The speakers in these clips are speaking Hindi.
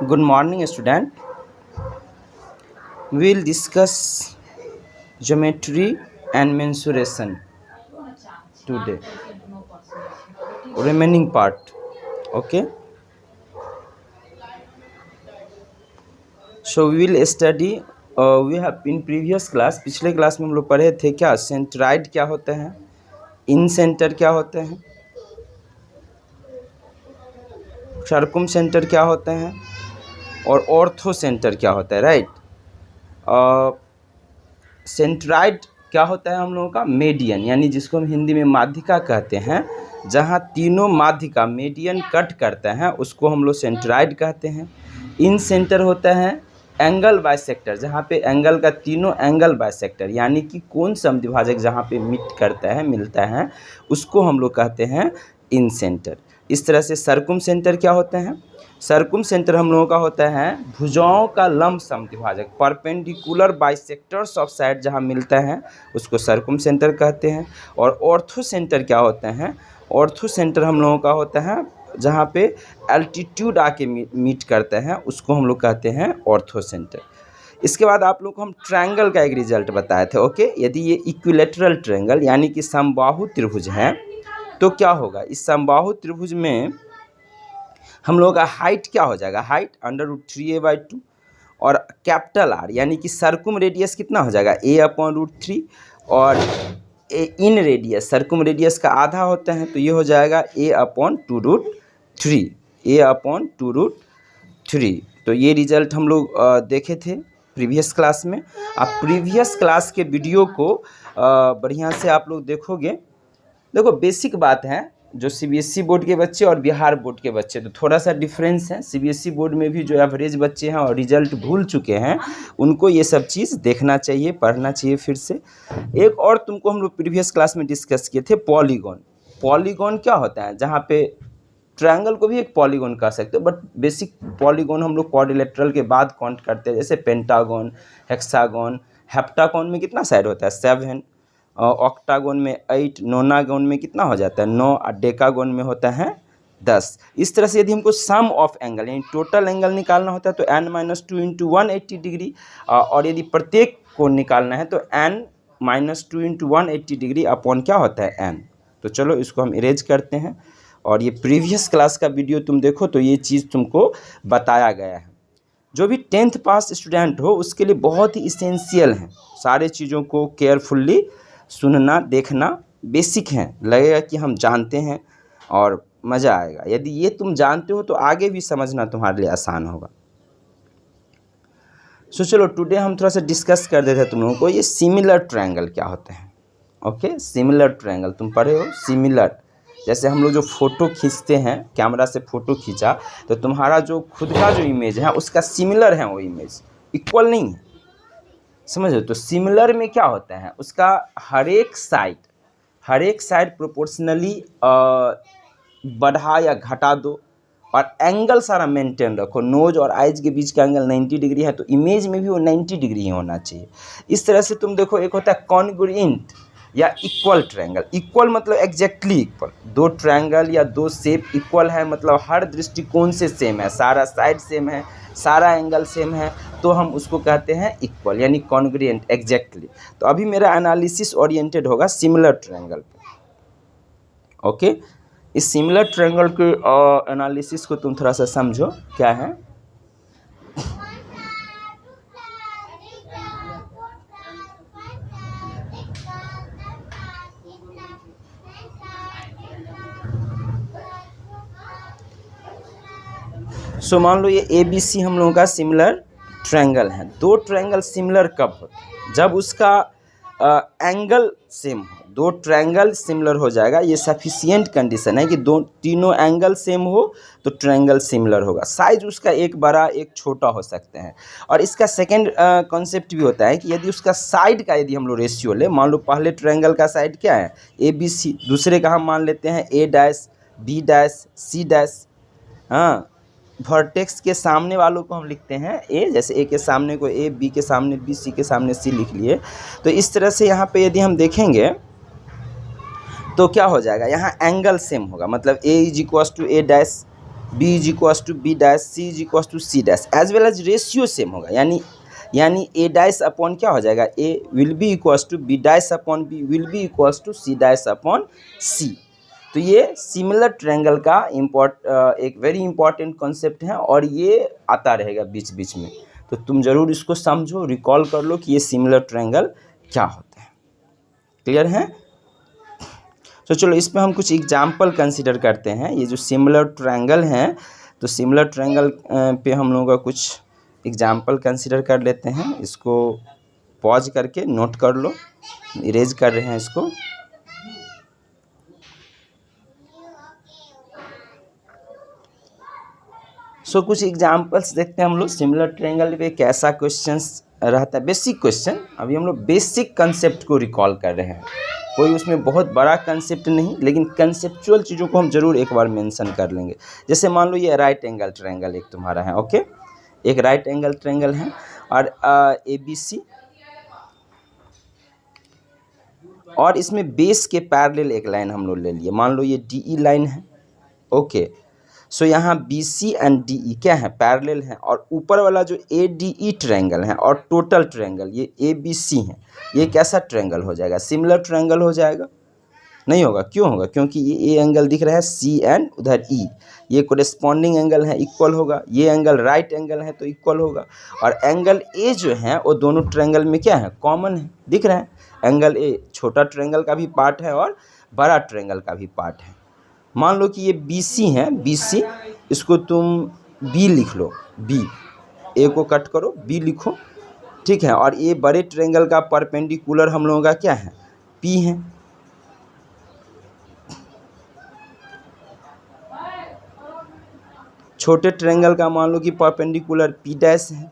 Good morning, student. We will discuss geometry and mensuration today. Remaining part. Okay. So we will study. We have in previous class, पिछले क्लास में हम लोग पढ़े थे क्या सेंट्राइड क्या होते हैं, इन सेंटर क्या होते हैं, सर्कुम सेंटर क्या होते हैं और ऑर्थो सेंटर क्या होता है, राइट। सेंट्राइड क्या होता है हम लोगों का, मीडियन, यानी जिसको हम हिंदी में माध्यिका कहते हैं, जहाँ तीनों माध्यिका मीडियन कट करते हैं उसको हम लोग सेंट्राइड कहते हैं। इन सेंटर होता है एंगल बाइसेक्टर, जहाँ पे एंगल का तीनों एंगल बाइसेक्टर, यानी कि कोण समद्विभाजक जहाँ पे मीट करता है, मिलता है, उसको हम लोग कहते हैं इन सेंटर। इस तरह से सर्कुम सेंटर क्या होते हैं, सर्कुम सेंटर हम लोगों का होता है भुजाओं का लंब समद्विभाजक, परपेंडिकुलर बाइसेक्टर्स ऑफ साइड जहाँ मिलता है उसको सर्कुम सेंटर कहते हैं। और ऑर्थो सेंटर क्या होते हैं, ऑर्थो सेंटर हम लोगों का होता है जहाँ पे एल्टीट्यूड आके मीट करते हैं उसको हम लोग कहते हैं ऑर्थो सेंटर। इसके बाद आप लोग को हम ट्रायंगल का एक रिजल्ट बताए थे। ओके, यदि ये इक्विलेटरल ट्रायंगल यानी कि समबाहु त्रिभुज है तो क्या होगा, इस समबाहु त्रिभुज में हम लोगों का हाइट क्या हो जाएगा, हाइट √3a/2 और कैपिटल आर यानी कि सर्कुम रेडियस कितना हो जाएगा a/√3 और इन रेडियस, सर्कुम रेडियस का आधा होता है तो ये हो जाएगा a/2√3, a/2√3। तो ये रिजल्ट हम लोग देखे थे प्रीवियस क्लास में। आप प्रीवियस क्लास के वीडियो को बढ़िया से आप लोग देखोगे। देखो बेसिक बात है, जो सीबीएसई बोर्ड के बच्चे और बिहार बोर्ड के बच्चे तो थोड़ा सा डिफरेंस है। सीबीएसई बोर्ड में भी जो एवरेज बच्चे हैं और रिजल्ट भूल चुके हैं उनको ये सब चीज़ देखना चाहिए, पढ़ना चाहिए फिर से। एक और तुमको हम लोग प्रीवियस क्लास में डिस्कस किए थे पॉलीगॉन। पॉलीगॉन क्या होता है, जहाँ पे ट्रायंगल को भी एक पॉलीगॉन कह सकते हो, बट बेसिक पॉलीगॉन हम लोग क्वाड्रिलेटरल के बाद काउंट करते हैं, जैसे पेंटागन, हेक्सागन। हेप्टागन में कितना साइड होता है 7, ऑक्टागोन में 8, नोनागोन में कितना हो जाता है 9 और डेकागोन में होता है 10। इस तरह से यदि हमको सम ऑफ एंगल यानी टोटल एंगल निकालना होता है तो n-2 इंटू 180 डिग्री, और यदि प्रत्येक कोण निकालना है तो n-2 इंटू 180 डिग्री अपॉन क्या होता है n। तो चलो इसको हम इरेज करते हैं और ये प्रीवियस क्लास का वीडियो तुम देखो तो ये चीज़ तुमको बताया गया है। जो भी 10th पास स्टूडेंट हो उसके लिए बहुत ही इसेंशियल है, सारे चीज़ों को केयरफुल्ली सुनना देखना बेसिक है, लगेगा कि हम जानते हैं और मज़ा आएगा। यदि ये तुम जानते हो तो आगे भी समझना तुम्हारे लिए आसान होगा। सो चलो टुडे हम थोड़ा सा डिस्कस कर देते हैं तुम लोगों को ये सिमिलर ट्रायंगल क्या होते हैं। ओके, सिमिलर ट्रायंगल तुम पढ़े हो, सिमिलर जैसे हम लोग जो फ़ोटो खींचते हैं, कैमरा से फ़ोटो खींचा तो तुम्हारा जो खुद का जो इमेज है उसका सिमिलर है, वो इमेज इक्वल नहीं है, समझ लो। तो सिमिलर में क्या होता है, उसका हर एक साइड प्रोपोर्शनली बढ़ा या घटा दो और एंगल सारा मेंटेन रखो। नोज और आइज के बीच का एंगल 90 डिग्री है तो इमेज में भी वो 90 डिग्री ही होना चाहिए। इस तरह से तुम देखो, एक होता है कॉन्ग्रुएंट या इक्वल ट्रायंगल। इक्वल मतलब एग्जैक्टली इक्वल, दो ट्रायंगल या दो शेप इक्वल है मतलब हर दृष्टिकोण से सेम है, सारा साइड सेम है, सारा एंगल सेम है, तो हम उसको कहते हैं इक्वल यानी कॉन्ग्रुएंट एग्जैक्टली। तो अभी मेरा एनालिसिस ओरिएंटेड होगा सिमिलर ट्रायंगल पे। ओके, इस सिमिलर ट्रायंगल के एनालिसिस को तुम थोड़ा सा समझो क्या है। सो मान लो ये ABC हम लोगों का सिमिलर ट्रायंगल है। दो ट्रायंगल सिमिलर कब होते हैं, जब उसका एंगल सेम हो। दो ट्रायंगल सिमिलर हो जाएगा, ये सफिशिएंट कंडीशन है कि तीनों एंगल सेम हो तो ट्रायंगल सिमिलर होगा। साइज उसका एक बड़ा एक छोटा हो सकते हैं। और इसका सेकंड कॉन्सेप्ट भी होता है कि यदि उसका साइड का यदि हम लोग रेशियो ले, मान लो पहले ट्रायंगल का साइड क्या है ABC, दूसरे का हम मान लेते हैं A', B', C'। हाँ, वर्टेक्स के सामने वालों को हम लिखते हैं A, जैसे A के सामने को A, B के सामने B, C के सामने C लिख लिए। तो इस तरह से यहाँ पे यदि हम देखेंगे तो क्या हो जाएगा, यहाँ एंगल सेम होगा, मतलब A = A', B is equals to B dash, C is equals to C dash, as well as ratio same होगा, यानी ए डैश अपॉन क्या हो जाएगा, A will be equals to B dash upon B will be equals to C dash upon C. तो ये सिमिलर ट्रायंगल का एक वेरी इंपॉर्टेंट कॉन्सेप्ट है और ये आता रहेगा बीच बीच में, तो तुम जरूर इसको समझो, रिकॉल कर लो कि ये सिमिलर ट्रायंगल क्या होता है। क्लियर है? तो चलो इस पे हम कुछ एग्जाम्पल कंसिडर करते हैं। ये जो सिमिलर ट्रायंगल हैं, तो सिमिलर ट्रायंगल पे हम लोगों का कुछ एग्जाम्पल कंसिडर कर लेते हैं। इसको पॉज करके नोट कर लो, इरेज कर रहे हैं इसको। कुछ एग्जाम्पल्स देखते हैं हम लोग सिमिलर ट्रायंगल पे कैसा क्वेश्चंस रहता है। बेसिक क्वेश्चन, अभी हम लोग बेसिक कंसेप्ट को रिकॉल कर रहे हैं, कोई उसमें बहुत बड़ा कंसेप्ट नहीं, लेकिन कंसेप्चुअल चीज़ों को हम जरूर एक बार मेंशन कर लेंगे। जैसे मान लो ये राइट एंगल ट्रायंगल एक तुम्हारा है, ओके, एक राइट एंगल ट्रायंगल है और ABC, और इसमें बेस के पैरेलल एक लाइन हम लोग ले लिए, मान लो ये DE लाइन है, ओके। सो यहाँ BC एंड DE क्या है, पैरेलल है, और ऊपर वाला जो ADE ट्रायंगल है और टोटल ट्रायंगल ये ABC है, ये कैसा ट्रायंगल हो जाएगा, सिमिलर ट्रायंगल हो जाएगा? नहीं होगा। क्यों होगा? क्योंकि ये एंगल दिख रहा है C एंड उधर E, ये कोरेस्पॉन्डिंग एंगल है, इक्वल होगा। ये एंगल राइट एंगल है तो इक्वल होगा, और एंगल A जो है वो दोनों ट्रायंगल में क्या है, कॉमन है, दिख रहा है। एंगल A छोटा ट्रायंगल का भी पार्ट है और बड़ा ट्रायंगल का भी पार्ट है। मान लो कि ये BC है, BC, इसको तुम B लिख लो, B, A को कट करो, B लिखो, ठीक है। और ये बड़े ट्रायंगल का परपेंडिकुलर हम लोगों का क्या है, P है। छोटे ट्रायंगल का मान लो कि परपेंडिकुलर P डैश है।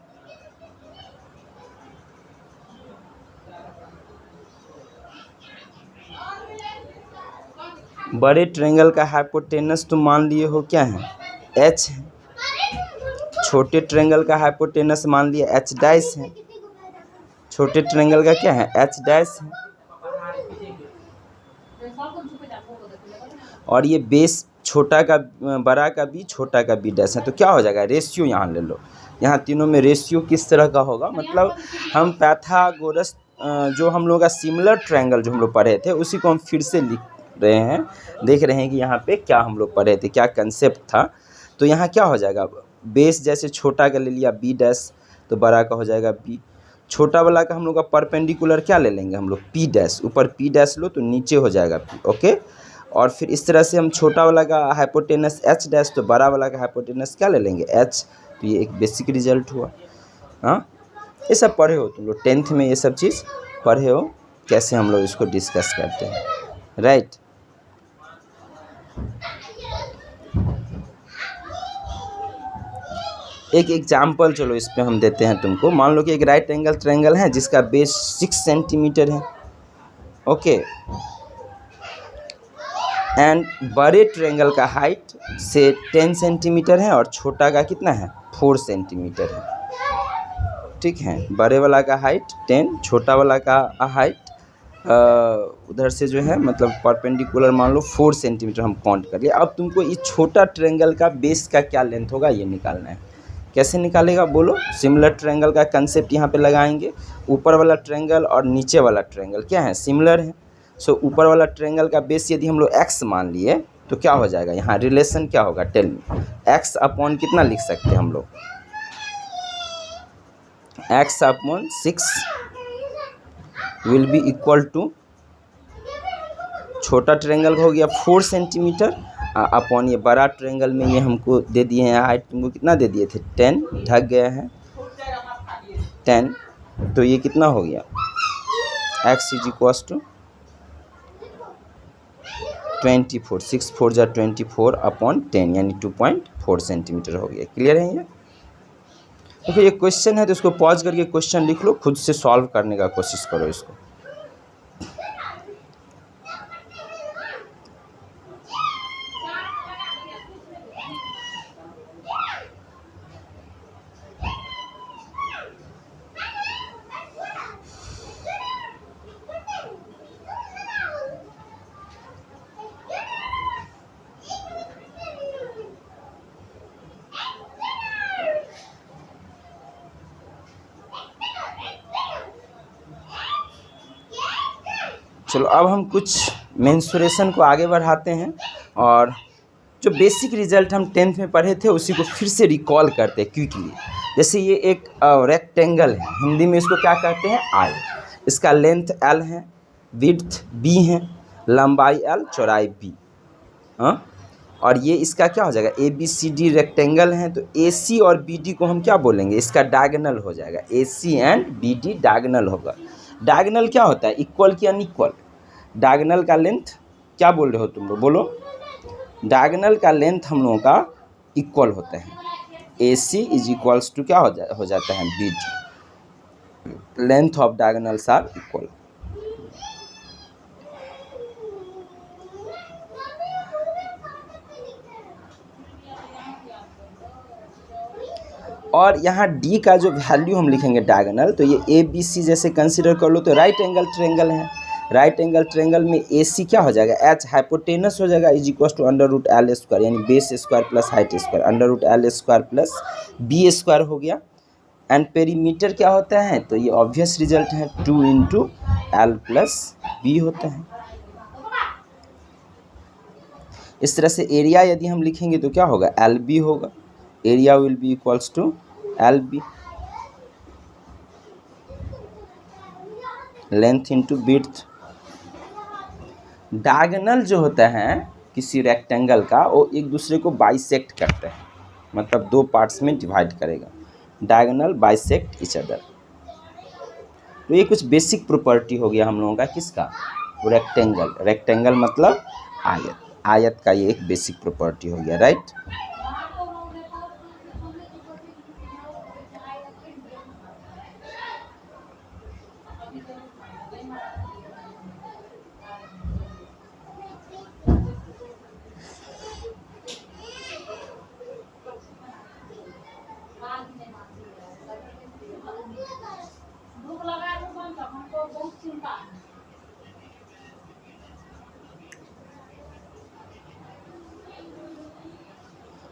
बड़े ट्रायंगल का हाइपोटेनस तो मान लिए हो क्या है, H है। छोटे ट्रायंगल का हाइपोटेनस मान लिया H डैश है। छोटे ट्रायंगल का क्या है, H डैश है। और ये बेस छोटा का बड़ा का B, छोटा का B डैश है, तो क्या हो जाएगा, रेशियो यहाँ ले लो। यहाँ तीनों में रेशियो किस तरह का होगा, मतलब हम पैथागोरस जो हम लोग का सिमिलर ट्रायंगल जो हम लोग पढ़े थे उसी को हम फिर से लिख रहे हैं, देख रहे हैं कि यहाँ पे क्या हम लोग पढ़े थे, क्या कंसेप्ट था। तो यहाँ क्या हो जाएगा, बेस जैसे छोटा का ले लिया B डैश, तो बड़ा का हो जाएगा B। छोटा वाला का हम लोग का परपेंडिकुलर क्या ले लेंगे हम लोग, P डैश, ऊपर P डैश लो तो नीचे हो जाएगा P, ओके। और फिर इस तरह से हम छोटा वाला का हाइपोटेनस H डैश, तो बड़ा वाला का हाइपोटेनस क्या ले लेंगे, H। तो ये एक बेसिक रिजल्ट हुआ। हाँ, ये सब पढ़े हो तुम लोग 10th में, ये सब चीज़ पढ़े हो, कैसे हम लोग इसको डिस्कस करते हैं, राइट। एक एग्जाम्पल चलो इस पे हम देते हैं तुमको। मान लो कि एक राइट एंगल ट्रायंगल है जिसका बेस 6 सेंटीमीटर है, ओके, एंड बड़े ट्रायंगल का हाइट से 10 सेंटीमीटर है और छोटा का कितना है, 4 सेंटीमीटर है, ठीक है। बड़े वाला का हाइट 10, छोटा वाला का हाइट उधर से जो है मतलब परपेंडिकुलर मान लो 4 सेंटीमीटर हम काउंट कर लिए। अब तुमको इस छोटा ट्रायंगल का बेस का क्या लेंथ होगा ये निकालना है। कैसे निकालेगा बोलो, सिमिलर ट्रायंगल का कंसेप्ट यहाँ पे लगाएंगे। ऊपर वाला ट्रायंगल और नीचे वाला ट्रायंगल क्या है, सिमिलर है। सो ऊपर वाला ट्रायंगल का बेस यदि हम लोग x मान लिए तो क्या हो जाएगा, यहाँ रिलेशन क्या होगा, टेल मी। x अपॉन कितना लिख सकते हैं हम लोग, x upon 6 will be equal to, छोटा ट्रायंगल हो गया 4 सेंटीमीटर अपॉन ये बड़ा ट्रायंगल में ये हमको दे दिए हैं हाइट, तुमको कितना दे दिए थे, 10, ढक गया है 10, तो ये कितना हो गया, x इज इक्वल्स टू 24, 6 4 जा 24 अपॉन 10 यानी 2.4 सेंटीमीटर हो गया। क्लियर है ये? देखो ये क्वेश्चन है तो इसको पॉज करके क्वेश्चन लिख लो, खुद से सॉल्व करने का कोशिश करो इसको। चलो अब हम कुछ मेंसुरेशन को आगे बढ़ाते हैं और जो बेसिक रिजल्ट हम 10th में पढ़े थे उसी को फिर से रिकॉल करते हैं क्विकली। जैसे ये एक रेक्टेंगल है, हिंदी में इसको क्या कहते हैं, आई। इसका लेंथ L है, विड्थ B है, लंबाई L, चौड़ाई B। हाँ, और ये इसका क्या हो जाएगा, ABCD रेक्टेंगल है तो AC और BD को हम क्या बोलेंगे, इसका डायगोनल हो जाएगा। AC एंड BD डायगोनल होगा। डायगोनल क्या होता है, इक्वल की अनइक्वल। डायगोनल का लेंथ क्या बोल रहे हो तुम लोग, बोलो। डायगोनल का लेंथ हम लोगों का इक्वल होता है। AC इज इक्वल्स टू क्या हो जाता है, BD। Length of diagonals are equal. और यहाँ D का जो वैल्यू हम लिखेंगे डायगोनल, तो ये ABC जैसे कंसीडर कर लो तो राइट एंगल ट्रायंगल है। राइट एंगल ट्रायंगल में AC क्या हो जाएगा, H हाइपोटेनस हो जाएगा, इज इक्वल टू √L² यानी base square plus height square, √L² plus B² हो गया। एंड पेरीमीटर क्या होता है, तो ये ऑब्वियस रिजल्ट है, 2 × L + B होता है। इस तरह से एरिया यदि हम लिखेंगे तो क्या होगा, LB होगा। Area will be equals to LB। Length into width. Diagonal जो होता है किसी रेक्टेंगल का, वो एक दूसरे को बाइसेक्ट करते हैं, मतलब दो पार्ट्स में डिवाइड करेगा। Diagonal bisect each other. तो ये कुछ बेसिक प्रॉपर्टी हो गया हम लोगों का, किसका, रेक्टेंगल। रेक्टेंगल मतलब आयत। आयत का ये एक बेसिक प्रॉपर्टी हो गया, राइट।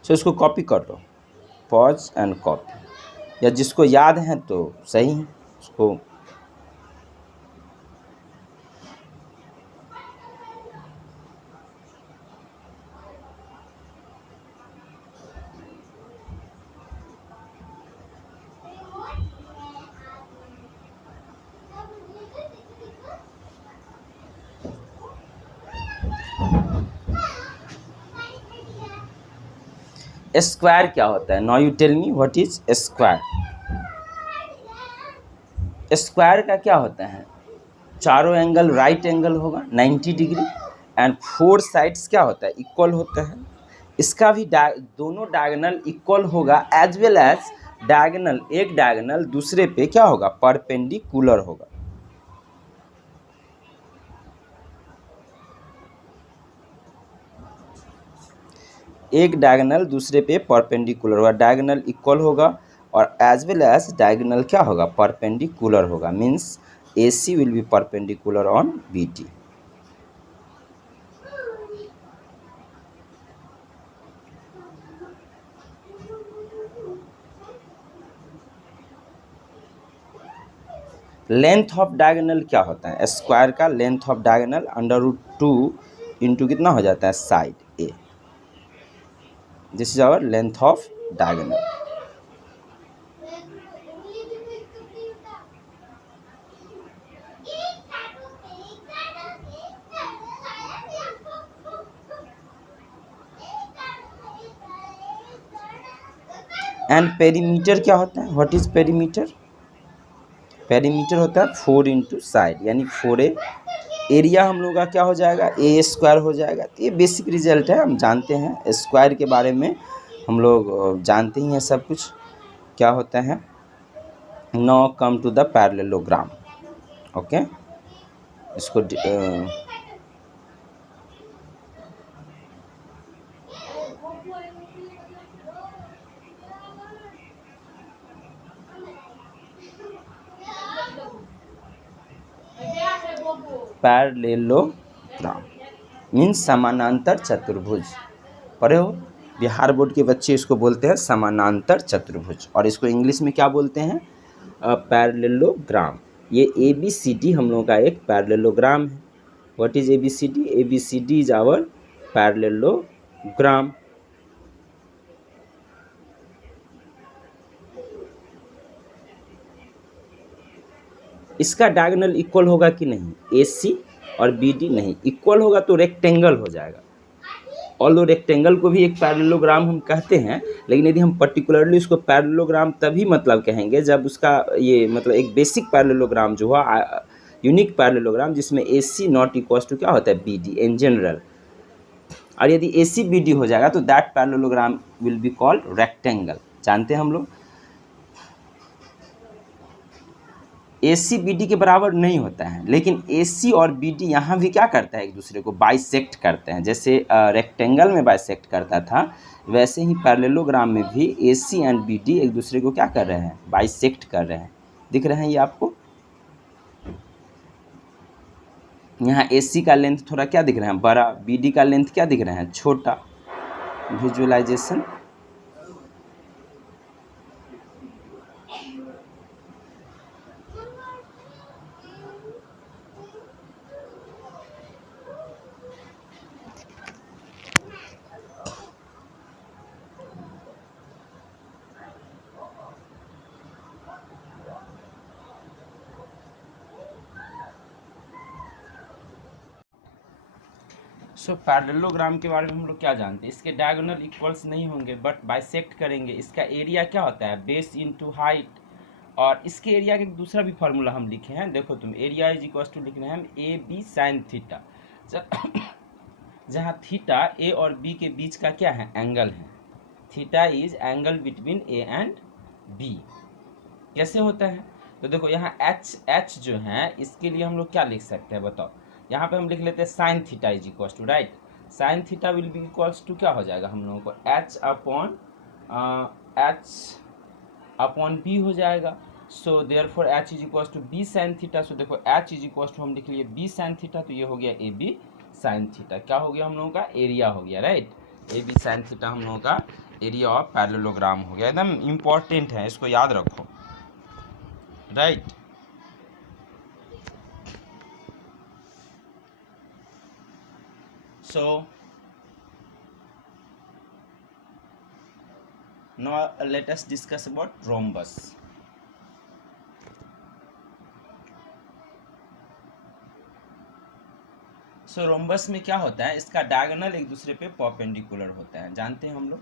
तो इसको कॉपी कर लो, पॉज एंड कॉपी, या जिसको याद है तो सही है उसको। स्क्वायर क्या होता है, now you tell me what is square. Square का क्या होता है, चारों एंगल राइट एंगल होगा 90 डिग्री एंड 4 साइड्स क्या होता है, इक्वल होता है। इसका भी दोनों डायगोनल इक्वल होगा, एज वेल एज डायगोनल, एक डायगोनल दूसरे पे क्या होगा, परपेंडिकुलर होगा। एक डायगोनल दूसरे पे परपेंडिकुलर होगा, डायगोनल इक्वल होगा और एज वेल एज डायगोनल क्या होगा, परपेंडिकुलर होगा। Means AC will be perpendicular on BD। Length of diagonal क्या होता है, स्क्वायर का लेंथ ऑफ डायगोनल √2 इंटू कितना हो जाता है, side A। This is our length of diagonal. And perimeter क्या होता है, व्हाट इज पेरीमीटर। पेरीमीटर होता है 4 × साइड यानी 4A। एरिया हम लोग का क्या हो जाएगा, A² हो जाएगा। तो ये बेसिक रिजल्ट है, हम जानते हैं स्क्वायर के बारे में, हम लोग जानते ही हैं सब कुछ क्या होता है। Now come to the parallelogram. Okay, इसको पैरेललोग्राम मीन्स समानांतर चतुर्भुज। पढ़े हो, बिहार बोर्ड के बच्चे इसको बोलते हैं समानांतर चतुर्भुज, और इसको इंग्लिश में क्या बोलते हैं, पैरेललोग्राम। ये ABCD हम लोगों का एक पैरेललोग्राम है। What is ABCD? ABCD is our parallelogram. इसका डायगोनल इक्वल होगा कि नहीं? AC और BD नहीं, इक्वल होगा तो रेक्टेंगल हो जाएगा। ऑल्दो रेक्टेंगल को भी एक पैरेललोग्राम हम कहते हैं, लेकिन यदि हम पर्टिकुलरली उसको पैरेललोग्राम तभी मतलब कहेंगे जब उसका ये मतलब एक बेसिक पैरेललोग्राम जो हुआ, यूनिक पैरेललोग्राम, जिसमें AC नॉट इक्वल टू क्या होता है? BD in general. और यदि AC BD हो जाएगा तो that parallelogram will be called rectangle. जानते हैं हम लोग AC BD के बराबर नहीं होता है, लेकिन AC और BD यहाँ भी क्या करता है? एक दूसरे को बाइसेक्ट करते हैं। जैसे रेक्टेंगल में बाइसेक्ट करता था, वैसे ही पैरेललोग्राम में भी AC एंड BD एक दूसरे को क्या कर रहे हैं? बाइसेक्ट कर रहे हैं। दिख रहे हैं ये आपको? यहाँ AC का लेंथ थोड़ा क्या दिख रहा है? बड़ा। BD का लेंथ क्या दिख रहा है? छोटा। विजुअलाइजेशन। सो पैरेललोग्राम के बारे में हम लोग क्या जानते हैं? इसके डायगोनल इक्वल्स नहीं होंगे, बट बाइसेक्ट करेंगे। इसका एरिया क्या होता है? Base into height. और इसके एरिया का दूसरा भी फार्मूला हम लिखे हैं, देखो तुम, एरिया इज इक्वल टू लिख रहे हैं हम AB साइन थीटा, जहाँ थीटा A और B के बीच का क्या है? एंगल है। Theta is angle between A and B। कैसे होता है? तो देखो यहाँ H जो है, इसके लिए हम लोग क्या लिख सकते हैं बताओ? यहाँ पे हम लिख लेते हैं sine theta is equal to, right, sine theta will be equals to क्या हो जाएगा हम लोगों को? H अपॉन B हो जाएगा। So therefore H is equals to B sine theta. So देखो H इज इक्वल्स टू हम लिख लिए B साइन थीटा, तो ये हो गया AB साइन थीटा। क्या हो गया हम लोगों का? एरिया हो गया, राइट। AB साइन थीटा हम लोगों का एरिया ऑफ पैरेललोग्राम हो गया। एकदम इम्पॉर्टेंट है, इसको याद रखो, right. So now let us discuss about rhombus. So rhombus में क्या होता है? इसका डायगोनल एक दूसरे पे परपेंडिकुलर होता है, जानते हैं हम लोग।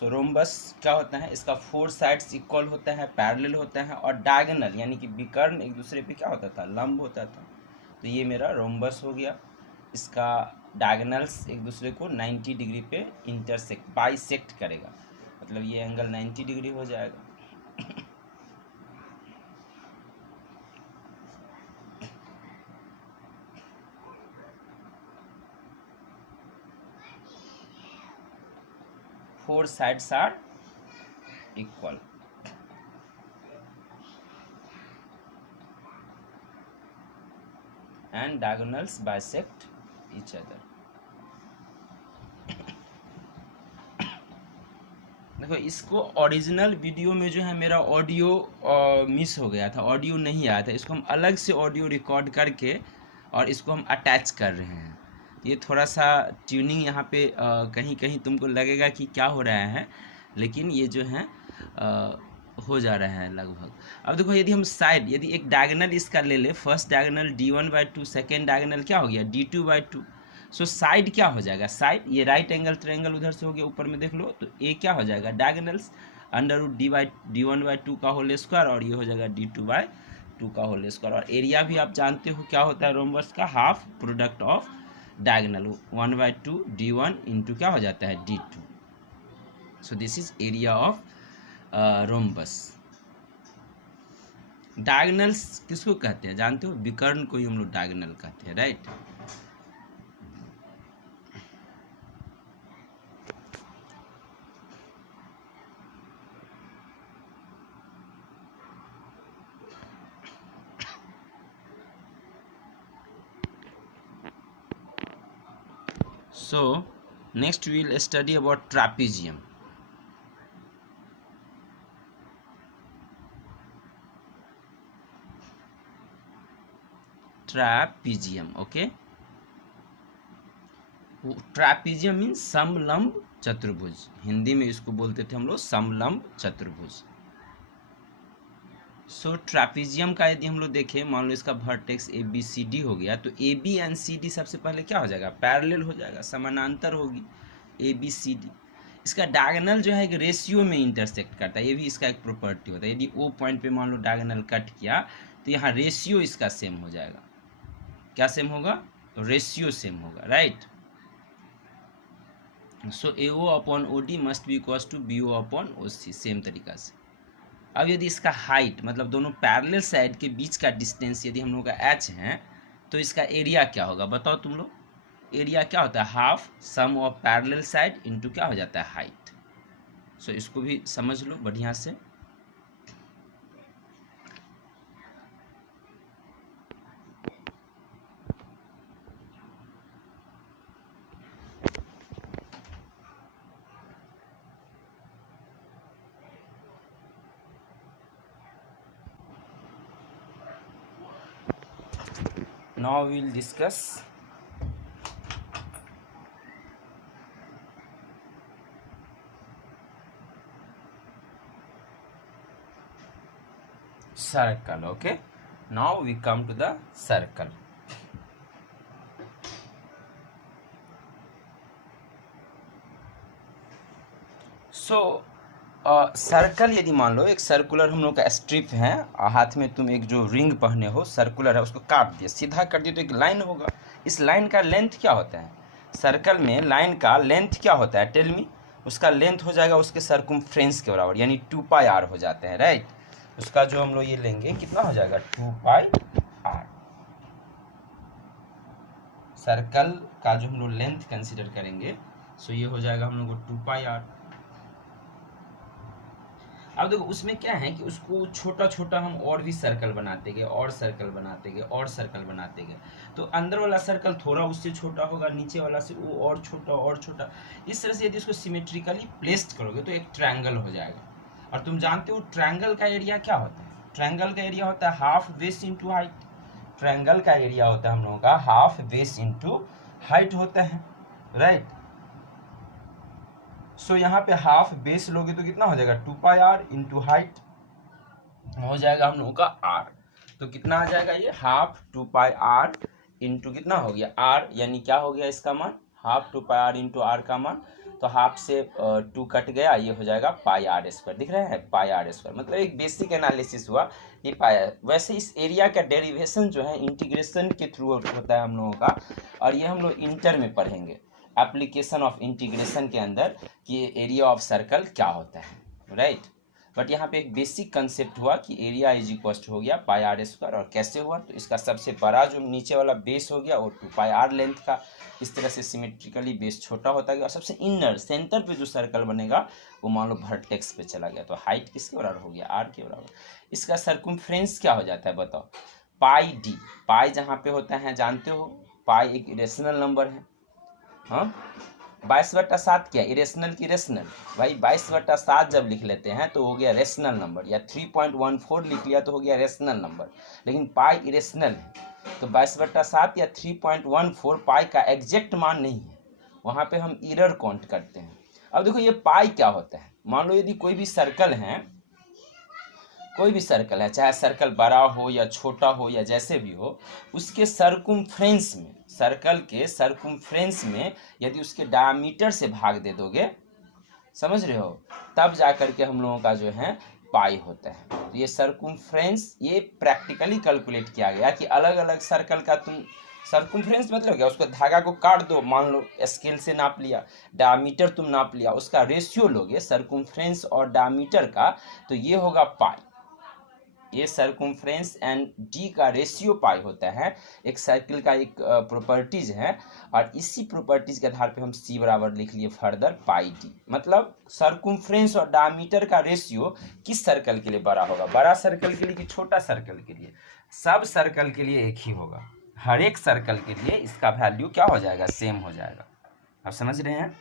सो रोम्बस क्या होता है? इसका 4 साइड्स इक्वल होता है, पैरेलल होता है, और डायगोनल यानी कि विकर्ण एक दूसरे पे क्या होता था? लंब होता था। तो ये मेरा रोम्बस हो गया। इसका डायगोनल्स एक दूसरे को 90 डिग्री पे इंटरसेक्ट बाइसेक्ट करेगा, मतलब ये एंगल 90 डिग्री हो जाएगा। Four sides are equal. And diagonals bisect each other. देखो इसको ओरिजिनल वीडियो में जो है मेरा ऑडियो मिस हो गया था, ऑडियो नहीं आया था। इसको हम अलग से ऑडियो रिकॉर्ड करके और इसको हम अटैच कर रहे हैं। ये थोड़ा सा ट्यूनिंग यहाँ पे कहीं कहीं तुमको लगेगा कि क्या हो रहा है, लेकिन ये जो है हो जा रहा है लगभग। अब देखो यदि हम साइड, यदि एक डायगोनल इसका ले ले, first diagonal D1/2, second diagonal क्या हो गया? D2/2। सो साइड क्या हो जाएगा? साइड ये राइट एंगल ट्रायंगल उधर से हो गया, ऊपर में देख लो, तो ए क्या हो जाएगा? डायगोनल्स √D1/2 का होल स्क्वायर, और ये हो जाएगा D2/2 का होल स्क्वायर। और एरिया भी आप जानते हो क्या होता है रोम्बस का? Half product of diagonal 1/2 D1 into क्या हो जाता है? D2। So this is area of rhombus. Diagonals किसको कहते हैं जानते हो? विकर्ण को ही हम लोग डायगोनल कहते हैं, right. So next we will study about trapezium. Trapezium, okay. Trapezium means समलंब चतुर्भुज, हिंदी में इसको बोलते थे हम लोग समलंब चतुर्भुज। सो ट्रैपीजियम का यदि हम लोग देखें, मान लो इसका vertex A B C D हो गया, तो A B and C D सबसे पहले क्या हो जाएगा, पैरेलल हो जाएगा, समानांतर होगी ए बी सी डी। इसका डायगोनल जो है एक रेशियो में इंटरसेक्ट करता है, ये भी इसका एक प्रॉपर्टी होता है। यदि ओ पॉइंट पे मान लो डायगोनल कट किया तो यहाँ रेशियो इसका सेम हो जाएगा। क्या सेम होगा, रेशियो सेम होगा, right. So A O upon O D must be equals to B O upon O C, same तरीका से। अब यदि इसका हाइट मतलब दोनों पैरेलल साइड के बीच का डिस्टेंस यदि हम लोग का h है, तो इसका एरिया क्या होगा बताओ तुम लोग। एरिया क्या होता है, half sum of parallel side into क्या हो जाता है, हाइट। सो इसको भी समझ लो बढ़िया से। Now we will discuss circle. Okay, now we come to the circle. So circle यदि मान लो एक सर्कुलर हम लोग का स्ट्रिप है, हाथ में तुम एक जो रिंग पहने हो सर्कुलर है, उसको काट दिया, सीधा कर दिया तो एक लाइन होगा। इस लाइन का लेंथ क्या होता है, सर्कल में लाइन का लेंथ क्या होता है, टेल मी। उसका लेंथ हो जाएगा उसके सर्कमफ्रेंस के बराबर, यानी 2πr हो जाते हैं, राइट। उसका जो हम लोग ये लेंगे कितना हो जाएगा, 2πr। सर्कल का जो हम लोग लेंथ कंसिडर करेंगे, सो ये हो जाएगा हम लोग को 2πr। अब देखो उसमें क्या है कि उसको छोटा छोटा हम और भी सर्कल बनाते गए, और सर्कल बनाते गए, और सर्कल बनाते गए, तो अंदर वाला सर्कल थोड़ा उससे छोटा होगा, नीचे वाला से वो और छोटा और छोटा। इस तरह से यदि उसको सिमेट्रिकली प्लेस्ड करोगे तो एक ट्रायंगल हो जाएगा। और तुम जानते हो ट्रायंगल का एरिया क्या होता है, ट्रायंगल का एरिया होता है half base into height. Triangle का एरिया होता है हम लोगों का हाफ बेस इंटू हाइट होता है, राइट। सो यहाँ पे हाफ बेस लोगे तो कितना हो जाएगा, 2πr इंटू हाइट हो जाएगा हम लोगों का r। तो कितना आ जाएगा ये, हाफ 2πr इंटू कितना हो गया r, यानी क्या हो गया इसका मान, हाफ 2πr इंटू r का मान। तो हाफ से 2 कट गया, ये हो जाएगा πr², दिख रहा है πr²। मतलब एक बेसिक एनालिसिस हुआ ये पाया। वैसे इस एरिया का डेरिवेशन जो है इंटीग्रेशन के थ्रू होता है हम लोगों का, और ये हम लोग इंटर में पढ़ेंगे एप्लीकेशन ऑफ इंटीग्रेशन के अंदर कि एरिया ऑफ सर्कल क्या होता है, राइट। बट यहाँ पे एक बेसिक कंसेप्ट हुआ कि एरिया इज इक्वल हो गया πr²। और कैसे हुआ, तो इसका सबसे बड़ा जो नीचे वाला बेस हो गया वो 2πr लेंथ का, इस तरह से सिमेट्रिकली बेस छोटा होता गया, और सबसे इनर सेंटर पे जो सर्कल बनेगा वो मान लो वर्टेक्स पे चला गया, तो हाइट किसके बराबर हो गया, r के बराबर। इसका सर्कमफ्रेंस क्या हो जाता है बताओ, πd। पाई जहाँ पे होता है जानते हो, पाई एक इरेशनल नंबर है, हाँ। 22/7 क्या, इरेशनल की रेशनल, भाई 22/7 जब लिख लेते हैं तो हो गया रेशनल नंबर, या 3.14 लिख लिया तो हो गया रेशनल नंबर। लेकिन पाई इरेशनल है, तो 22/7 या 3.14 पाई का एग्जैक्ट मान नहीं है, वहाँ पे हम एरर काउंट करते हैं। अब देखो ये पाई क्या होता है, मान लो यदि कोई भी सर्कल है, कोई भी सर्कल है, चाहे सर्कल बड़ा हो या छोटा हो या जैसे भी हो, उसके सर्कमफ्रेंस में, सर्कल के सर्कमफ्रेंस में यदि उसके डायमीटर से भाग दे दोगे, समझ रहे हो, तब जा कर के हम लोगों का जो है पाई होता है। तो ये सर्कमफ्रेंस ये प्रैक्टिकली कैलकुलेट किया गया कि अलग अलग सर्कल का तुम सर्कमफ्रेंस मतलब क्या, उसको धागा को काट दो, मान लो स्केल से नाप लिया, डायमीटर तुम नाप लिया, उसका रेशियो लोगे सर्कमफ्रेंस और डायमीटर का, तो ये होगा पाई। ये सर्कमफ्रेंस एंड डी का रेशियो पाई होता है, एक सर्कल का एक प्रॉपर्टीज है, और इसी प्रॉपर्टीज के आधार पे हम सी बराबर लिख लिए फर्दर पाई डी। मतलब सर्कमफ्रेंस और डायमीटर का रेशियो किस सर्कल के लिए बड़ा होगा, बड़ा सर्कल के लिए कि छोटा सर्कल के लिए, सब सर्कल के लिए एक ही होगा, हर एक सर्कल के लिए इसका वैल्यू क्या हो जाएगा, सेम हो जाएगा। आप समझ रहे हैं।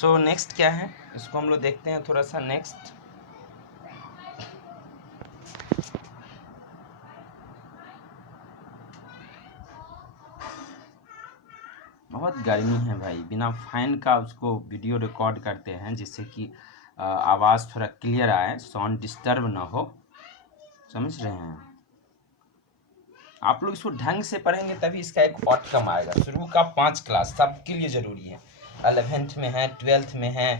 सो नेक्स्ट क्या है, इसको हम लोग देखते हैं थोड़ा सा। नेक्स्ट बहुत गर्मी है भाई, बिना फैन का उसको वीडियो रिकॉर्ड करते हैं जिससे कि आवाज़ थोड़ा क्लियर आए, साउंड डिस्टर्ब ना हो, समझ रहे हैं। आप लोग इसको ढंग से पढ़ेंगे तभी इसका एक आउटकम आएगा। शुरू का 5 क्लास सबके लिए ज़रूरी है, 11th में है, 12th में है,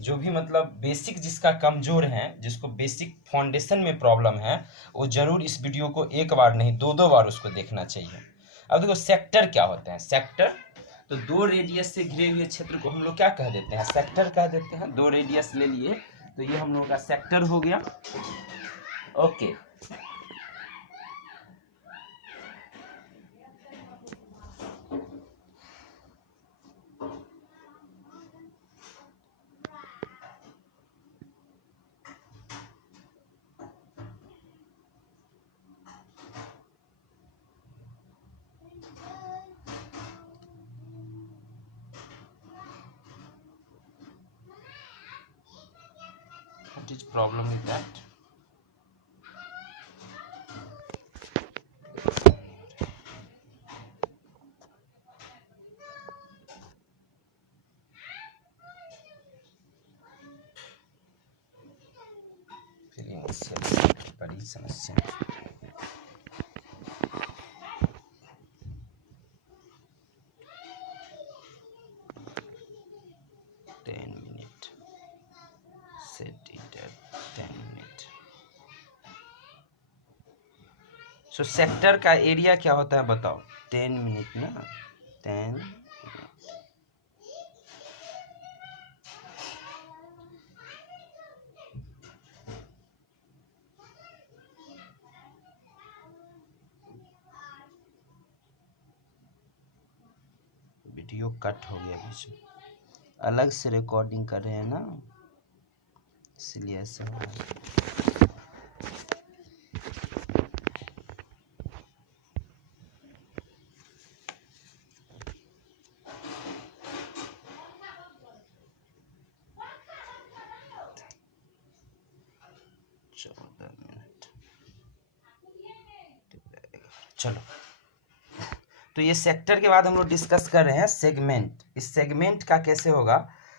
जो भी मतलब बेसिक जिसका कमज़ोर है, जिसको बेसिक फाउंडेशन में प्रॉब्लम है, वो ज़रूर इस वीडियो को एक बार नहीं 2-2 बार उसको देखना चाहिए। अब देखो सेक्टर क्या होते हैं। सेक्टर तो 2 रेडियस से घिरे हुए क्षेत्र को हम लोग क्या कह देते हैं, सेक्टर कह देते हैं। 2 रेडियस ले लिए तो ये हम लोगों का सेक्टर हो गया। Okay, what is problem with that? बड़ी समस्या। सो सेक्टर का एरिया क्या होता है बताओ। 10 मिनट ना, 10 वीडियो कट हो गया बीच में, अलग से रिकॉर्डिंग कर रहे हैं ना, इसलिए ऐसा हो रहा है। चलो, तो ये सेक्टर के बाद हम लोग डिस्कस कर रहे हैं सेगमेंट। इस सेगमेंट का कैसे होगा,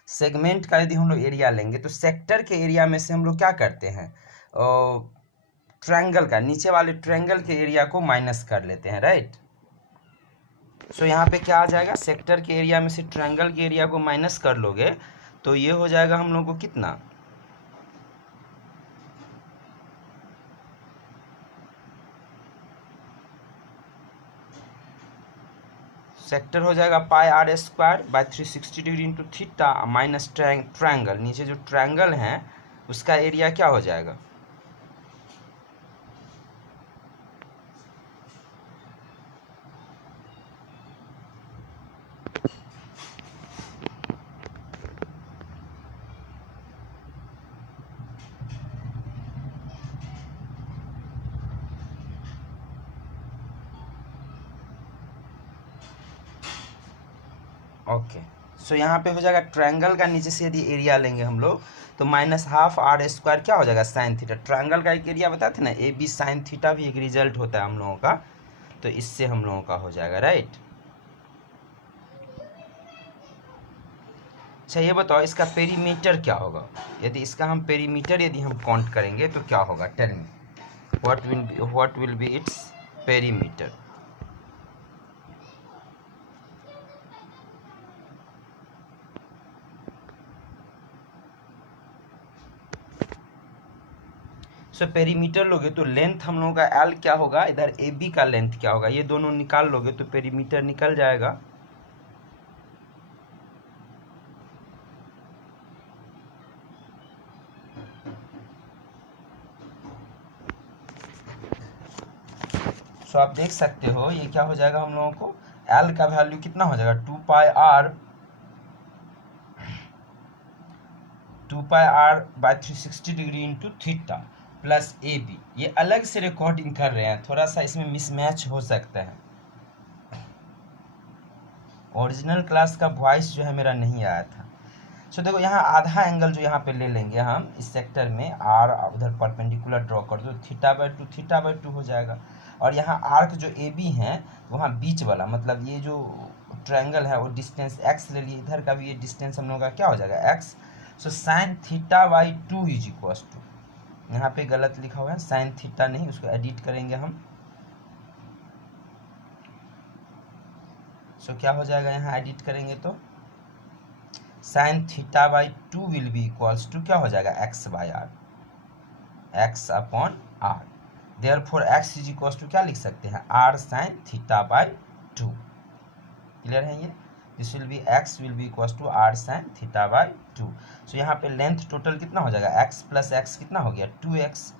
सेगमेंट का यदि हम लोग एरिया लेंगे तो सेक्टर के एरिया में से हम लोग क्या करते हैं, ट्रायंगल का, नीचे वाले ट्रायंगल के एरिया को माइनस कर लेते हैं, राइट। सो यहाँ पे क्या आ जाएगा, सेक्टर के एरिया में से ट्रायंगल के एरिया को माइनस कर लोगे तो ये हो जाएगा हम लोग को कितना, सेक्टर हो जाएगा pi r square by 360 degree into theta minus triangle, नीचे जो ट्रायंगल है उसका एरिया क्या हो जाएगा, ओके। सो यहाँ पे हो जाएगा ट्रायंगल का, नीचे से यदि एरिया लेंगे हम लोग तो -12r² क्या हो जाएगा साइन थीटा। ट्रायंगल का एक एरिया बताते ना, ए बी साइन थीटा भी एक रिजल्ट होता है हम लोगों का, तो इससे हम लोगों का हो जाएगा, राइट। अच्छा ये बताओ इसका पेरीमीटर क्या होगा, यदि इसका हम पेरीमीटर यदि हम काउंट करेंगे तो क्या होगा, tell me what will be its perimeter. So perimeter लोगे तो लेंथ हम लोगों का एल क्या होगा, इधर ए बी का लेंथ क्या होगा, ये दोनों निकाल लोगे तो पेरीमीटर निकल जाएगा। सो आप देख सकते हो ये क्या हो जाएगा हम लोगों को, एल का वैल्यू कितना हो जाएगा 2πr by 360 degree into theta plus A B. ये अलग से रिकॉर्डिंग कर रहे हैं, थोड़ा सा इसमें मिसमैच हो सकता है, ओरिजिनल क्लास का वॉइस जो है मेरा नहीं आया था। सो देखो यहाँ आधा एंगल जो यहाँ पे ले लेंगे हम इस सेक्टर में, आर उधर परपेंडिकुलर ड्रॉ कर दो, थीटा बाई टू हो जाएगा। और यहाँ आर्क जो ए बी है वहाँ बीच वाला, मतलब ये जो ट्रायंगल है वो डिस्टेंस एक्स ले लिए, इधर का भी ये डिस्टेंस हम लोग का क्या हो जाएगा x. So sine theta by two is equals to, यहाँ पे गलत लिखा हुआ है, साइन थीटा नहीं, उसको एडिट करेंगे हम। सो क्या हो जाएगा, यहाँ एडिट करेंगे तो sine theta by two will be equals to क्या हो जाएगा x by r, x upon r. Therefore x is equals to क्या लिख सकते हैं, r sine theta by two. Clear है ये, this will be x will be equals to r sine theta by two. So यहाँ पे लेंथ टोटल कितना हो जाएगा, एक्स प्लस एक्स कितना हो गया 2x,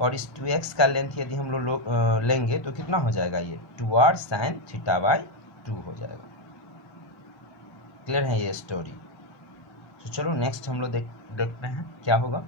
और इस 2x का लेंथ यदि हम लोग लेंगे तो कितना हो जाएगा, ये 2r साइन थीटा बाई 2 हो जाएगा। क्लियर है ये स्टोरी। तो चलो नेक्स्ट हम लोग देखते हैं क्या होगा।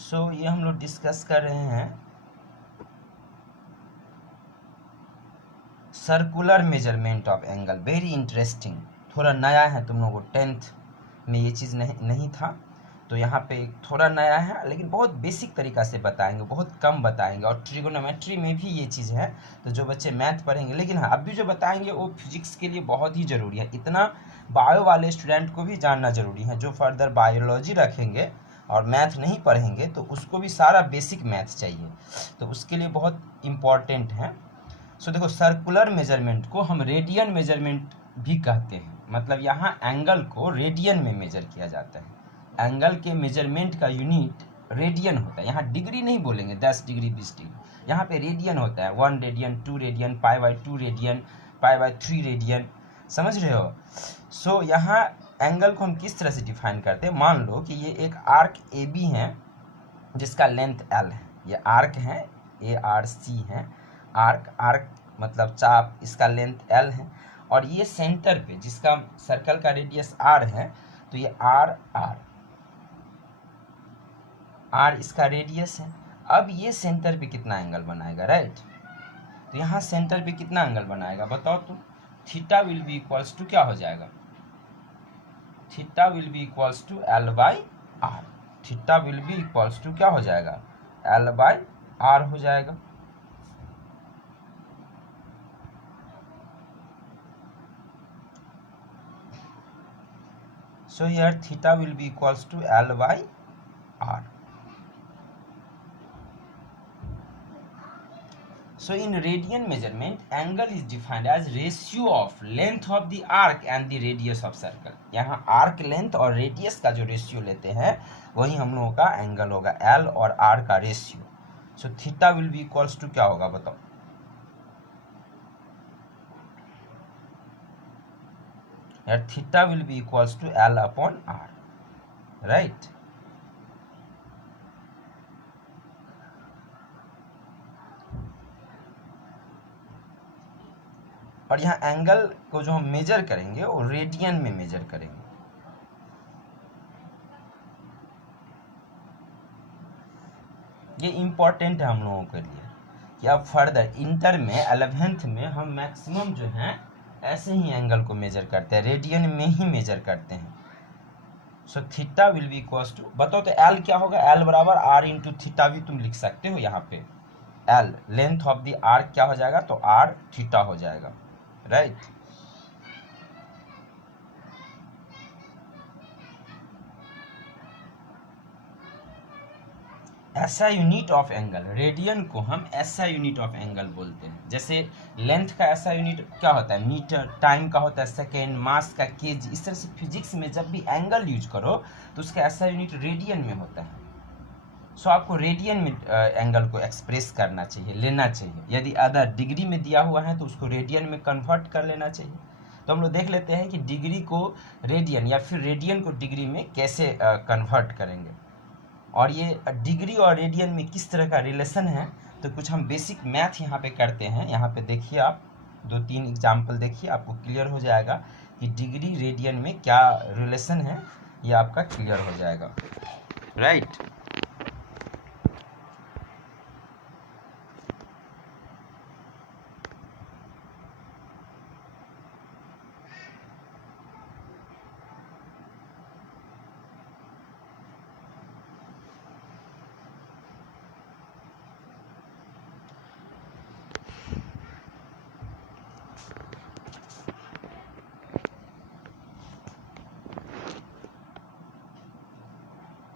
सो ये हम लोग डिस्कस कर रहे हैं circular measurement of angle. Very interesting, थोड़ा नया है तुम लोगों को, 10th में ये चीज़ नहीं था, तो यहाँ पे थोड़ा नया है, लेकिन बहुत बेसिक तरीका से बताएंगे, बहुत कम बताएंगे। और ट्रिगोनोमेट्री में भी ये चीज़ है, तो जो बच्चे मैथ पढ़ेंगे, लेकिन हाँ अभी जो बताएंगे वो फिजिक्स के लिए बहुत ही ज़रूरी है। इतना बायो वाले स्टूडेंट को भी जानना ज़रूरी है, जो फर्दर बायोलॉजी रखेंगे और मैथ नहीं पढ़ेंगे तो उसको भी सारा बेसिक मैथ चाहिए, तो उसके लिए बहुत इम्पॉर्टेंट है। सो देखो सर्कुलर मेजरमेंट को हम रेडियन मेजरमेंट भी कहते हैं, मतलब यहाँ एंगल को रेडियन में मेजर किया जाता है। एंगल के मेजरमेंट का यूनिट रेडियन होता है, यहाँ डिग्री नहीं बोलेंगे 10 डिग्री 20 डिग्री, यहाँ पे रेडियन होता है, 1 radian 2 radian pi by 2 radian pi by 3 radian, समझ रहे हो। सो यहाँ एंगल को हम किस तरह से डिफाइन करते हैं, मान लो कि ये एक आर्क ए बी है जिसका लेंथ एल है, ये आर्क है ARC है, आर्क मतलब चाप, इसका लेंथ एल है, और ये सेंटर पे जिसका सर्कल का रेडियस आर है, तो ये आर इसका रेडियस है। अब ये सेंटर पे कितना एंगल बनाएगा, राइट। तो यहाँ सेंटर पे कितना एंगल बनाएगा बताओ तुम, theta will be equals to क्या हो जाएगा, theta will be equals to L by R, theta will be equals to क्या हो जाएगा, एल बाई आर हो जाएगा। So here theta will be equals to L by R. So in radian measurement, angle is defined as ratio of length of the arc and the radius of circle. यहाँ arc length और radius का जो रेशियो लेते हैं वही हम लोगों का एंगल होगा, L और R का ratio. So theta will be equals to क्या होगा बताओ, यार theta will be equals to L upon R, right. और यहाँ एंगल को जो हम मेजर करेंगे वो रेडियन में मेजर करेंगे। ये इम्पोर्टेंट है हम लोगों के लिए कि अब फर्दर इंटर में 11th में हम मैक्सिमम जो है ऐसे ही एंगल को मेजर करते हैं, रेडियन में ही मेजर करते हैं। So theta will be equals to, बताओ तो एल क्या होगा, एल बराबर आर इंटू थीटा भी तुम लिख सकते हो। यहाँ पे L length of the arc क्या हो जाएगा, तो आर थीटा हो जाएगा, राइट। ऐसा यूनिट ऑफ एंगल, रेडियन को हम ऐसा यूनिट ऑफ एंगल बोलते हैं। जैसे लेंथ का ऐसा यूनिट क्या होता है मीटर, टाइम का होता है सेकेंड, मास का केजी। इस तरह से फिजिक्स में जब भी एंगल यूज करो तो उसका ऐसा यूनिट रेडियन में होता है। सो आपको रेडियन में एंगल को एक्सप्रेस करना चाहिए, लेना चाहिए। यदि अदर डिग्री में दिया हुआ है तो उसको रेडियन में कन्वर्ट कर लेना चाहिए। तो हम लोग देख लेते हैं कि डिग्री को रेडियन या फिर रेडियन को डिग्री में कैसे कन्वर्ट करेंगे, और ये डिग्री और रेडियन में किस तरह का रिलेशन है। तो कुछ हम बेसिक मैथ यहाँ पे करते हैं। यहाँ पे देखिए, आप 2-3 एग्जाम्पल देखिए, आपको क्लियर हो जाएगा कि डिग्री रेडियन में क्या रिलेशन है, ये आपका क्लियर हो जाएगा, राइट।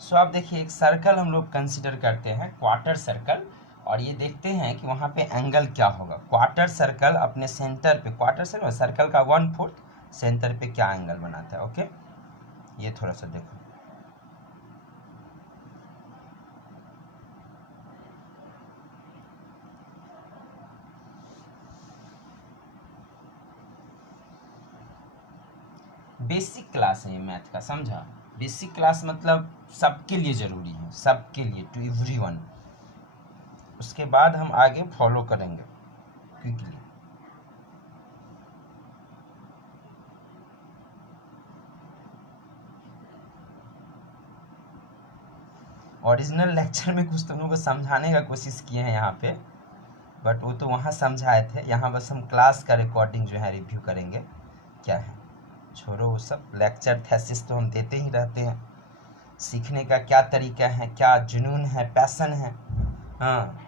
सो आप देखिए, एक सर्कल हम लोग कंसिडर करते हैं, क्वार्टर सर्कल, और ये देखते हैं कि वहाँ पे एंगल क्या होगा। क्वार्टर सर्कल अपने सेंटर पे, क्वार्टर सर्कल का 1/4 सेंटर पे क्या एंगल बनाता है। ओके, ये थोड़ा सा देखो। बेसिक क्लास है ये मैथ का, समझा। बेसिक क्लास मतलब सबके लिए ज़रूरी है, सबके लिए, टू एवरीवन। उसके बाद हम आगे फॉलो करेंगे क्विकली। ओरिजिनल लेक्चर में कुछ तुम लोगों को समझाने का कोशिश किए हैं यहाँ पे, बट वो तो वहाँ समझाए थे। यहाँ बस हम क्लास का रिकॉर्डिंग जो है रिव्यू करेंगे क्या है। छोड़ो वो सब, लेक्चर थेसिस तो हम देते ही रहते हैं। सीखने का क्या तरीका है, क्या जुनून है, पैसन है। हाँ,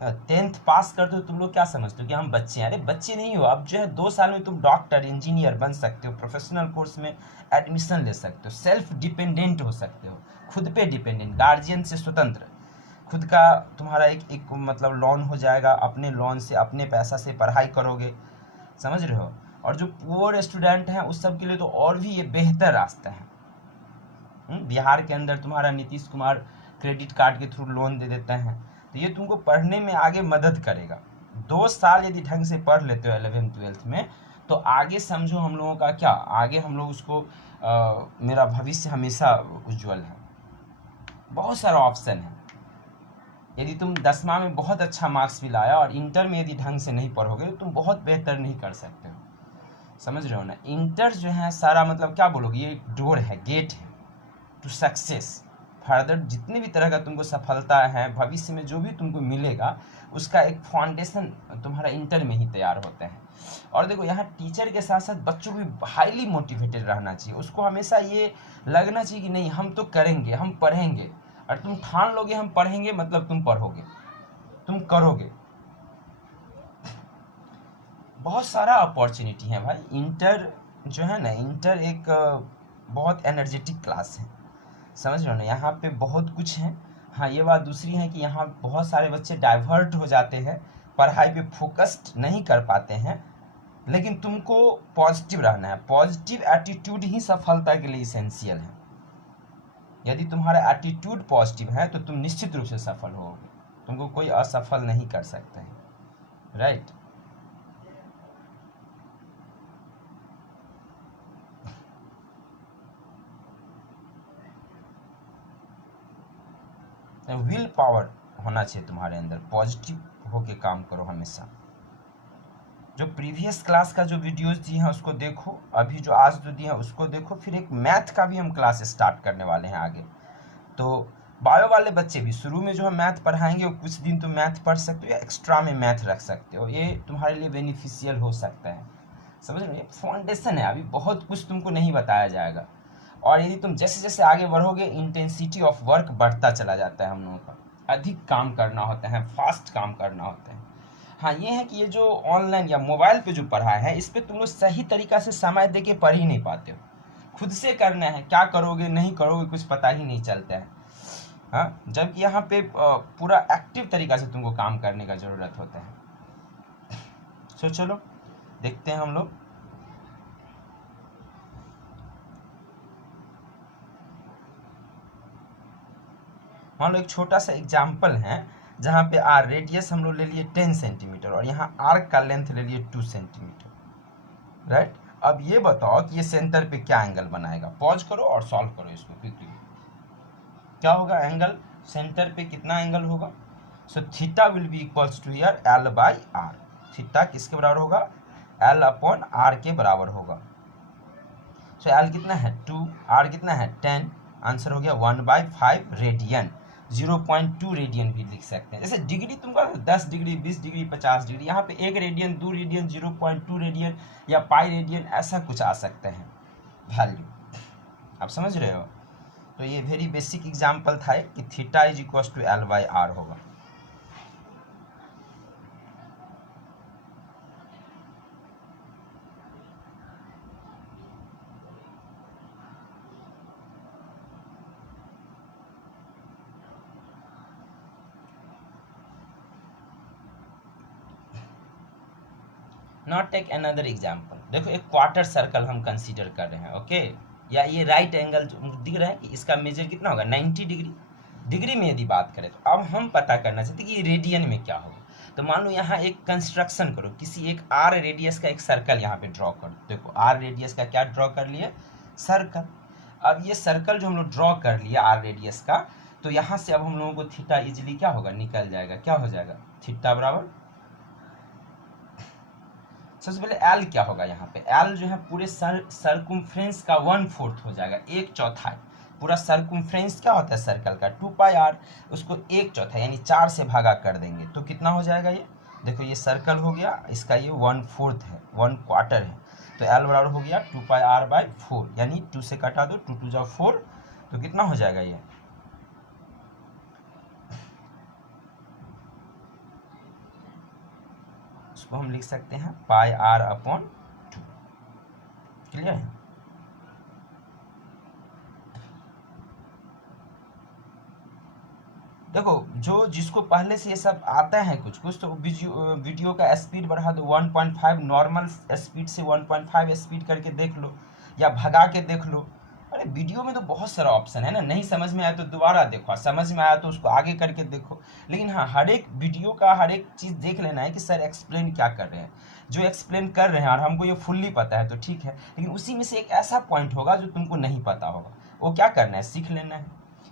10th पास कर दो, तुम लोग क्या समझते हो कि हम बच्चे हैं? अरे बच्चे नहीं हो, अब जो है 2 साल में तुम डॉक्टर, इंजीनियर बन सकते हो, प्रोफेशनल कोर्स में एडमिशन ले सकते हो, सेल्फ डिपेंडेंट हो सकते हो, खुद पे डिपेंडेंट, गार्जियन से स्वतंत्र, खुद का तुम्हारा एक मतलब लोन हो जाएगा, अपने लोन से, अपने पैसा से पढ़ाई करोगे, समझ रहे हो। और जो पुअर स्टूडेंट हैं उस सब के लिए तो और भी ये बेहतर रास्ता है। बिहार के अंदर तुम्हारा नीतीश कुमार क्रेडिट कार्ड के थ्रू लोन दे देते हैं, तो ये तुमको पढ़ने में आगे मदद करेगा। 2 साल यदि ढंग से पढ़ लेते हो 11th-12th में, तो आगे समझो हम लोगों का क्या, आगे हम लोग उसको मेरा भविष्य हमेशा उज्जवल है। बहुत सारा ऑप्शन है। यदि तुम 10वां में बहुत अच्छा मार्क्स भी लाया और इंटर में यदि ढंग से नहीं पढ़ोगे तो तुम बहुत बेहतर नहीं कर सकते हो, समझ रहे हो ना। इंटर जो है सारा मतलब क्या बोलोगे, ये डोर है, गेट है टू सक्सेस। फर्दर जितने भी तरह का तुमको सफलता है, भविष्य में जो भी तुमको मिलेगा, उसका एक फाउंडेशन तुम्हारा इंटर में ही तैयार होता है। और देखो, यहाँ टीचर के साथ साथ बच्चों को भी हाईली मोटिवेटेड रहना चाहिए। उसको हमेशा ये लगना चाहिए कि नहीं, हम तो करेंगे, हम पढ़ेंगे। और तुम ठान लोगे हम पढ़ेंगे, मतलब तुम पढ़ोगे, तुम करोगे। बहुत सारा अपॉर्चुनिटी है भाई। इंटर जो है ना, इंटर एक बहुत एनर्जेटिक क्लास है, समझ रहे हो ना। यहाँ पे बहुत कुछ है। हाँ, ये बात दूसरी है कि यहाँ बहुत सारे बच्चे डाइवर्ट हो जाते हैं, पढ़ाई पे फोकस्ड नहीं कर पाते हैं। लेकिन तुमको पॉजिटिव रहना है। पॉजिटिव एटीट्यूड ही सफलता के लिए इसेंशियल है। यदि तुम्हारा एटीट्यूड पॉजिटिव है तो तुम निश्चित रूप से सफल होगे। तुमको कोई असफल नहीं कर सकता है, राइट। विल पावर होना चाहिए तुम्हारे अंदर, पॉजिटिव होके काम करो हमेशा। जो प्रीवियस क्लास का जो वीडियोस दिए हैं उसको देखो, अभी जो आज जो दिए हैं उसको देखो, फिर एक मैथ का भी हम क्लास स्टार्ट करने वाले हैं आगे। तो बायो वाले बच्चे भी शुरू में जो हम मैथ पढ़ाएंगे, वो कुछ दिन तुम मैथ पढ़ सकते हो या एक्स्ट्रा में मैथ रख सकते हो। ये तुम्हारे लिए बेनिफिशियल हो सकता है, समझ रहे हो। ये फाउंडेशन है, अभी बहुत कुछ तुमको नहीं बताया जाएगा। और यदि तुम जैसे जैसे आगे बढ़ोगे, इंटेंसिटी ऑफ वर्क बढ़ता चला जाता है। हम लोगों का अधिक काम करना होता है, फास्ट काम करना होता है। हाँ, ये है कि ये जो ऑनलाइन या मोबाइल पे जो पढ़ाई है, इस पर तुम लोग सही तरीक़ा से समय दे के पढ़ ही नहीं पाते हो। खुद से करना है, क्या करोगे नहीं करोगे कुछ पता ही नहीं चलता है। हाँ, जबकि यहाँ पे पूरा एक्टिव तरीक़ा से तुमको काम करने का ज़रूरत होता है। सो चलो देखते हैं हम लोग। मान लो एक छोटा सा एग्जाम्पल है, जहाँ पे आर रेडियस हम लोग ले लिए 10 सेंटीमीटर और यहाँ आर्क का लेंथ ले लिए 2 सेंटीमीटर, राइट। अब ये बताओ कि ये सेंटर पे क्या एंगल बनाएगा, पॉज करो और सॉल्व करो इसको क्विकली। क्या होगा एंगल सेंटर पे, कितना एंगल होगा? So theta will be equals to here L by R. Theta किसके बराबर होगा? एल अपॉन आर के बराबर होगा। सो एल कितना है 2, आर कितना है 10, आंसर हो गया 1/5 रेडियन। 0.2 रेडियन भी लिख सकते हैं। जैसे डिग्री तुमको 10 डिग्री 20 डिग्री 50 डिग्री, यहाँ पे 1 रेडियन 2 रेडियन 0.2 रेडियन या पाई रेडियन ऐसा कुछ आ सकते हैं वैल्यू। आप समझ रहे हो? तो ये वेरी बेसिक एग्जाम्पल था कि theta is equal to L by r होगा। Not take another example. देखो एक क्वार्टर सर्कल हम कंसीडर कर रहे हैं, ओके या ये राइट एंगल दिख रहा है कि इसका मेजर कितना होगा 90 डिग्री। डिग्री में यदि बात करें तो अब हम पता करना चाहते हैं कि ये रेडियन में क्या होगा। तो मान लो यहाँ एक कंस्ट्रक्शन करो, किसी एक आर रेडियस का एक सर्कल यहाँ पे ड्रॉ करो। देखो आर रेडियस का क्या ड्रॉ कर लिए? सर्कल। अब ये सर्कल जो हम लोग ड्रॉ कर लिए आर रेडियस का, तो यहाँ से अब हम लोगों को थीटा इजिली क्या होगा निकल जाएगा। क्या हो जाएगा? थीटा बराबर, सबसे पहले एल क्या होगा यहाँ पे? एल जो है पूरे सर्कुम्फ्रेंस का 1/4 हो जाएगा, 1/4। पूरा सर्कुम्फ्रेंस क्या होता है सर्कल का 2 पाई आर, उसको 1/4 यानी 4 से भागा कर देंगे तो कितना हो जाएगा ये? देखो ये सर्कल हो गया, इसका ये 1/4 है, 1/4 है, तो एल बराबर हो गया 2 पाई आर बाई 4, यानी 2 से कटा दो, 2 2 जा 4, तो कितना हो जाएगा ये? उसको हम लिख सकते हैं पाई आर अपॉन 2। क्लियर है? देखो जो जिसको पहले से ये सब आता है कुछ कुछ, तो वीडियो का स्पीड बढ़ा दो 1.5, नॉर्मल स्पीड से 1.5 स्पीड करके देख लो या भगा के देख लो। अरे वीडियो में तो बहुत सारा ऑप्शन है ना, नहीं समझ में आया तो दोबारा देखो, समझ में आया तो उसको आगे करके देखो। लेकिन हाँ, हर एक वीडियो का हर एक चीज़ देख लेना है कि सर एक्सप्लेन क्या कर रहे हैं। जो एक्सप्लेन कर रहे हैं और हमको ये फुल्ली पता है तो ठीक है, लेकिन उसी में से एक ऐसा पॉइंट होगा जो तुमको नहीं पता होगा, वो क्या करना है, सीख लेना है।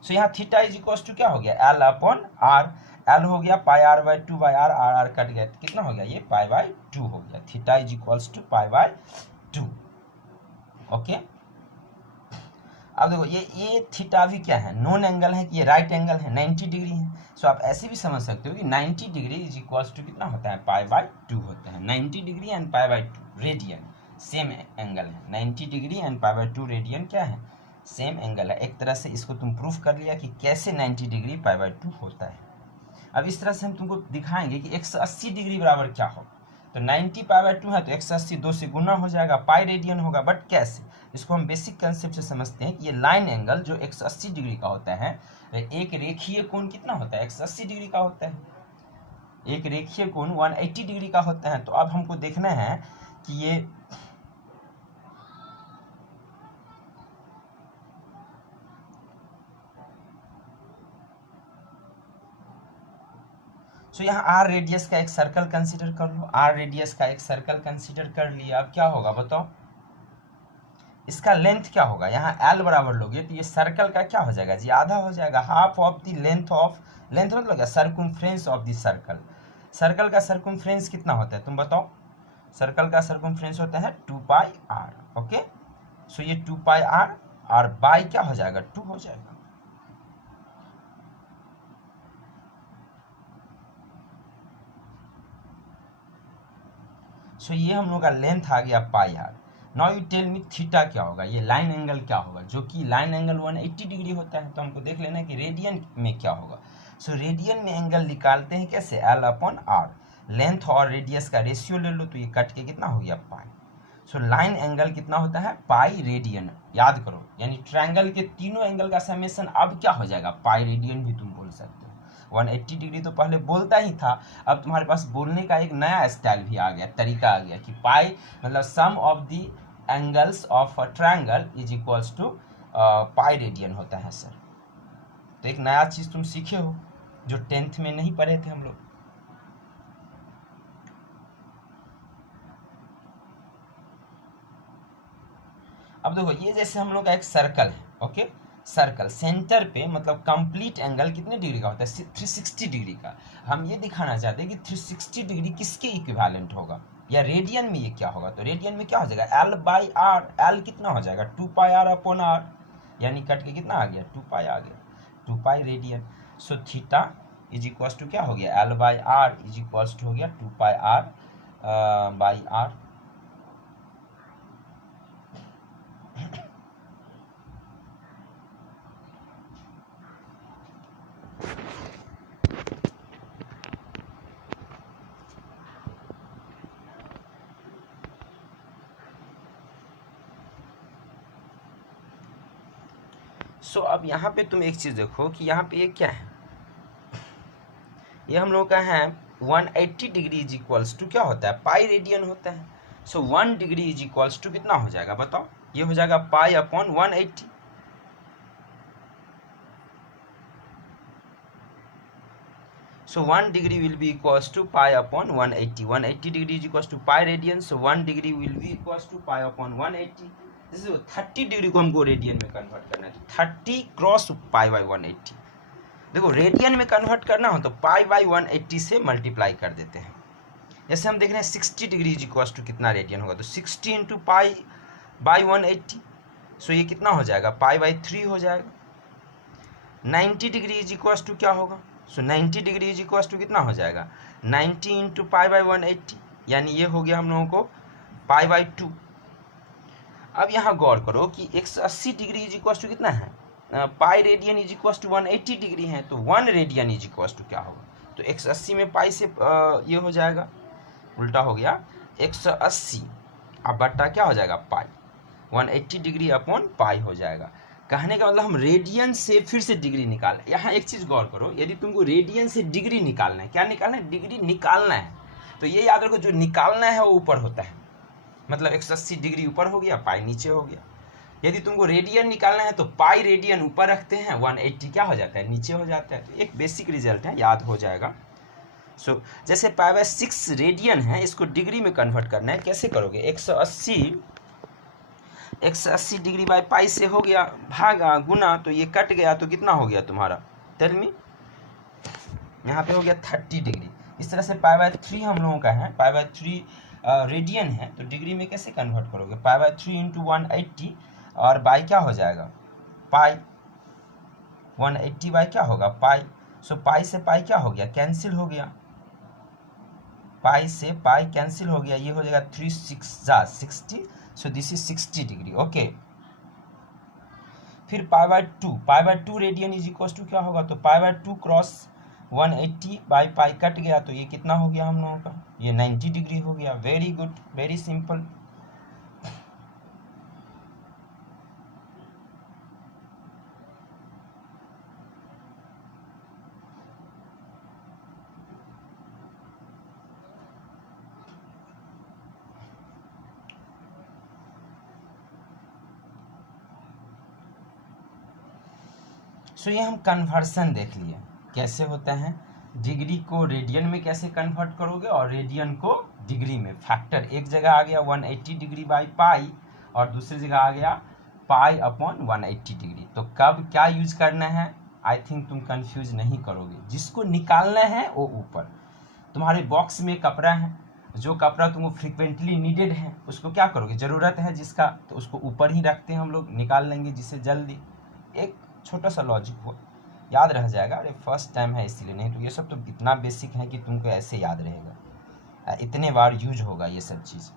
सो यहाँ थीटा इज इक्वल टू क्या हो गया? L upon are. एल हो गया pi are by 2 by r, r r cut गया, कितना हो गया ये? पाई बाई 2 हो गया। Theta is equals to pi by 2। Okay, अब देखो ये थीटा भी क्या है? नोन एंगल है कि ये राइट एंगल है, 90 डिग्री है। सो आप ऐसे भी समझ सकते हो कि 90 डिग्री इज इक्वल्स टू कितना होता है? पाई बाई 2 होता है। 90 degree and pi by 2 radian same angle है। 90 degree and pi by 2 radian क्या है? सेम एंगल है। एक तरह से इसको तुम प्रूफ कर लिया कि कैसे 90 डिग्री पाई बाई 2 होता है। अब इस तरह से हम तुमको दिखाएंगे कि 180 डिग्री बराबर क्या हो। तो 90 पाई बाई 2 है तो 180 2 से गुना हो जाएगा, पाई रेडियन होगा। बट कैसे? इसको हम बेसिक कंसेप्ट से समझते हैं कि ये लाइन एंगल जो 180 डिग्री का होता है, एक रेखीय कोण कितना होता है? 180 डिग्री का होता है। एक रेखीय कोण 180 डिग्री का होता है। तो अब हमको देखना है कि ये सो यहाँ आर रेडियस का एक सर्कल कंसीडर कर लो। आर रेडियस का एक सर्कल कंसीडर कर लिया। अब क्या होगा बताओ? इसका लेंथ क्या होगा? यहाँ एल बराबर लोगे तो ये सर्कल का क्या हो जाएगा जी? आधा हो जाएगा, half of the length of, length मतलब क्या? सर्कुम्फ्रेंस ऑफ द सर्कल। सर्कल का सर्कुम्फ्रेंस कितना होता है तुम बताओ? सर्कल का सर्कुम्फ्रेंस होता है 2 पाई आर। ओके, सो ये 2 पाई आर और बाई क्या हो जाएगा? 2 हो जाएगा। सो ये हम लोग का लेंथ आ गया pi r. Now you tell me theta क्या होगा? ये लाइन एंगल क्या होगा? जो कि लाइन एंगल 180 डिग्री होता है। तो हमको देख लेना है कि रेडियन में क्या होगा। सो रेडियन में एंगल निकालते हैं कैसे? L upon R. लेंथ और रेडियस का रेशियो ले लो तो ये कट के कितना हो गया? पाई। सो लाइन एंगल कितना होता है? Pi radian. याद करो, यानी ट्रायंगल के तीनों एंगल का समेशन अब क्या हो जाएगा? पाई रेडियन भी तुम बोल सकते हो। 180 डिग्री तो पहले बोलता ही था, अब तुम्हारे पास बोलने का एक नया स्टाइल भी आ गया, तरीका आ गया कि पाई मतलब sum of the angles of a triangle is equals to pi radian होता है सर। तो एक नया चीज़ तुम सीखे हो जो 10th में नहीं पढ़े थे हम लोग। अब देखो ये जैसे हम लोग का एक सर्कल है, ओके, सर्कल सेंटर पे मतलब कंप्लीट एंगल कितने डिग्री का होता है, 360 डिग्री का। हम ये दिखाना चाहते हैं कि 360 डिग्री किसके इक्विवेलेंट होगा, या रेडियन में ये क्या होगा। तो रेडियन में क्या हो जाएगा, एल बाई आर। एल कितना हो जाएगा, 2 पाई आर अपॉन आर, यानी कट के कितना आ गया, 2 पाई आ गया, 2 pi radian. So theta is equals to क्या हो गया, L by R is equals to हो गया 2 pi are by R. So अब यहाँ पे तुम एक चीज़ देखो कि यहाँ पे ये क्या है, ये हम लोग का है 180 डिग्री इज इक्वल्स टू क्या होता है, पाई रेडियन होता है। So 1 degree is equals to कितना हो जाएगा बताओ, ये हो जाएगा pi upon 180। So 1 degree will be equals to pi upon 180। 180 degree is equals to pi radian, so 1 degree will be equals to pi upon 180। 30 degree को हमको रेडियन में कन्वर्ट करना है, तो 30 क्रॉस पाई बाई 180। देखो रेडियन में कन्वर्ट करना हो तो पाई बाई 180 से मल्टीप्लाई कर देते हैं। जैसे हम देख रहे हैं 60 डिग्री इज इक्वल्स टू कितना रेडियन होगा, तो 60 इंटू पाई बाई 180। सो ये कितना हो जाएगा, पाई बाई 3 हो जाएगा। 90 डिग्री इज इक्वल्स टू क्या होगा, सो 90 डिग्री इज इक्वल्स टू कितना हो जाएगा, 90 इंटू पाई बाई 180, यानी ये हो गया हम लोगों को पाई बाई 2। अब यहाँ गौर करो कि 180 डिग्री इज इक्वल्स टू कितना है, pi radian is equals to 180 degree है, तो 1 रेडियन इज इक्वल्स टू क्या होगा, तो 180 में पाई से ये हो जाएगा, उल्टा हो गया 180, अब बट्टा क्या हो जाएगा पाई, 180 डिग्री अपॉन पाई हो जाएगा। कहने का मतलब हम रेडियन से फिर से डिग्री निकाल। यहाँ एक चीज़ गौर करो, यदि तुमको रेडियन से डिग्री निकालना है, क्या निकालना है, डिग्री निकालना है, तो ये याद रखो जो निकालना है वो ऊपर होता है, मतलब 180 डिग्री ऊपर हो गया, पाई नीचे हो गया। यदि तुमको रेडियन निकालना है तो पाई रेडियन ऊपर रखते हैं, 180 क्या हो जाता है, नीचे हो जाता है। तो एक बेसिक रिजल्ट है, याद हो जाएगा। सो जैसे पाई बाई 6 रेडियन है, इसको डिग्री में कन्वर्ट करना है, कैसे करोगे, 180 डिग्री बाई पाई से हो गया भागा गुना, तो ये कट गया तो कितना हो गया तुम्हारा, टेल मी, यहाँ पे हो गया 30 डिग्री। इस तरह से पाई बाई 3 हम लोगों का है, पाई बाई 3 रेडियन है, तो डिग्री में कैसे कन्वर्ट करोगे, पाई बाई 3 इंटू 180 और बाई क्या हो जाएगा, पाई, 180 बाई क्या होगा पाई। सो पाई से पाई क्या हो गया, कैंसिल हो गया, पाई से पाई कैंसिल हो गया, ये हो जाएगा 3 6 60। So this is 60 degree, okay. फिर pi by 2 radian is equal to क्या होगा, तो pi by 2 cross 180 by pi cut गया, तो ये कितना हो गया हम लोगों का, ये 90 डिग्री हो गया। Very good, very simple. So ये हम कन्वर्सन देख लिए कैसे होता है, डिग्री को रेडियन में कैसे कन्वर्ट करोगे और रेडियन को डिग्री में। फैक्टर एक जगह आ गया 180 डिग्री बाई पाई और दूसरी जगह आ गया पाई अपॉन 180 डिग्री। तो कब क्या यूज करना है, आई थिंक तुम कंफ्यूज नहीं करोगे। जिसको निकालना है वो ऊपर, तुम्हारे बॉक्स में कपड़ा है, जो कपड़ा तुमको फ्रिक्वेंटली नीडेड है उसको क्या करोगे, ज़रूरत है जिसका, तो उसको ऊपर ही रखते हैं हम लोग, निकाल लेंगे जिससे जल्दी। एक छोटा सा लॉजिक हो, याद रह जाएगा। अरे फर्स्ट टाइम है इसीलिए, नहीं तो ये सब तो इतना बेसिक है कि तुमको ऐसे याद रहेगा, इतने बार यूज होगा ये सब चीज़।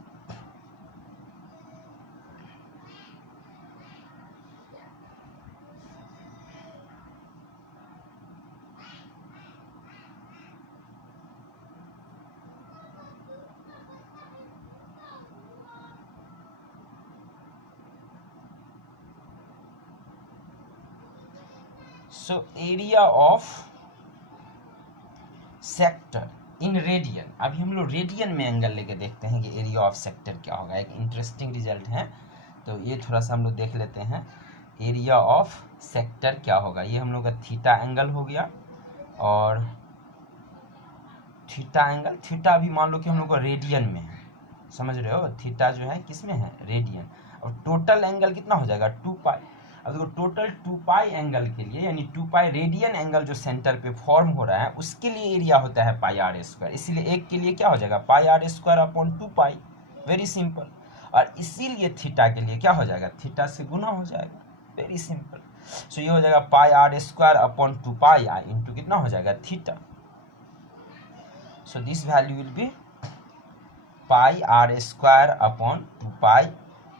So area of sector in radian, अभी हम लोग रेडियन में एंगल लेके देखते हैं कि एरिया ऑफ सेक्टर क्या होगा। एक इंटरेस्टिंग रिजल्ट है, तो ये थोड़ा सा हम लोग देख लेते हैं। एरिया ऑफ सेक्टर क्या होगा, ये हम लोग का थीटा एंगल हो गया, और थीटा एंगल, थीटा भी मान लो कि हम लोग का रेडियन में है, समझ रहे हो, थीटा जो है किस में है, रेडियन, और टोटल एंगल कितना हो जाएगा 2 पाई। अब देखो टोटल 2 पाई एंगल के लिए यानी 2 पाई रेडियन एंगल जो सेंटर पे फॉर्म हो रहा है उसके लिए एरिया होता है पाई आर स्क्वायर, इसीलिए एक के लिए क्या हो जाएगा pi r square upon 2 pi, very simple. और इसीलिए थीटा के लिए क्या हो जाएगा थीटा से गुना हो जाएगा, वेरी सिंपल। सो ये हो जाएगा pi r square upon 2 pi आई इंटू कितना हो जाएगा theta. So this value will be pi r square upon 2 pi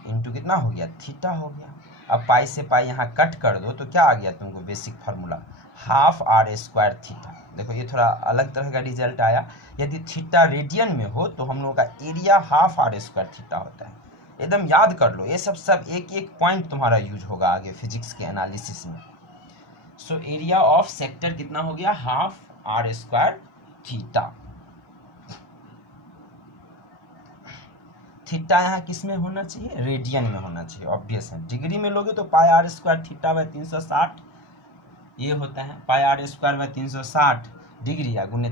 into कितना हो गया थीटा हो गया। अब पाई से पाई यहाँ कट कर दो तो क्या आ गया तुमको basic formula half R square theta. देखो ये थोड़ा अलग तरह का रिजल्ट आया, यदि थीटा रेडियन में हो तो हम लोगों का area half R square theta होता है। एकदम याद कर लो, ये सब एक एक पॉइंट तुम्हारा यूज होगा आगे फिजिक्स के एनालिसिस में। सो एरिया ऑफ सेक्टर कितना हो गया half R square theta. Theta यहाँ किस में होना चाहिए रेडियन में होना चाहिए, ऑब्वियस है। डिग्री में लोगे तो पाई आर स्क्वायर थीटा बाय 360 ये होता है, पाई आर स्क्वायर बाय 360 डिग्री या गुने